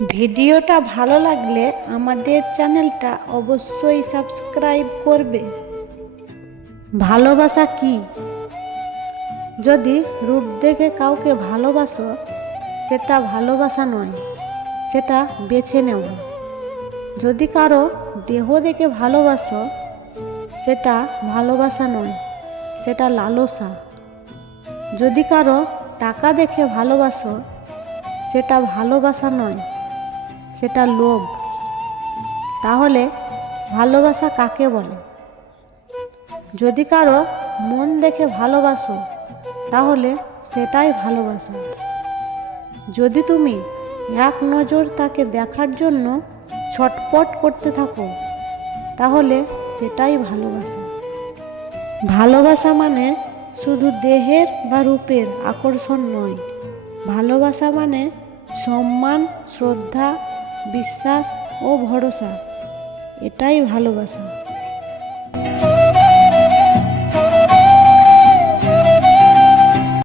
ভিডিওটা ভালো লাগলে আমাদের চ্যানেলটা অবশ্যই সাবস্ক্রাইব করবে। ভালোবাসা কি? যদি রূপ দেখে কাউকে ভালোবাসো, সেটা ভালোবাসা নয়, সেটা বেছে নেওয়া। যদি কারো দেহ দেখে ভালোবাসো, সেটা ভালোবাসা নয়, সেটা লালসা। যদি কারো টাকা দেখে ভালোবাসো, সেটা ভালোবাসা নয়, সেটা লোভ। তাহলে ভালোবাসা কাকে বলে? যদি কারো মন দেখে ভালোবাসো, তাহলে সেটাই ভালোবাসা। যদি তুমি এক নজর তাকে দেখার জন্য ছটপট করতে থাকো, তাহলে সেটাই ভালোবাসা। ভালোবাসা মানে শুধু দেহের বা রূপের আকর্ষণ নয়। ভালোবাসা মানে সম্মান, শ্রদ্ধা, বিশ্বাস ও ভরসা। এটাই ভালোবাসা।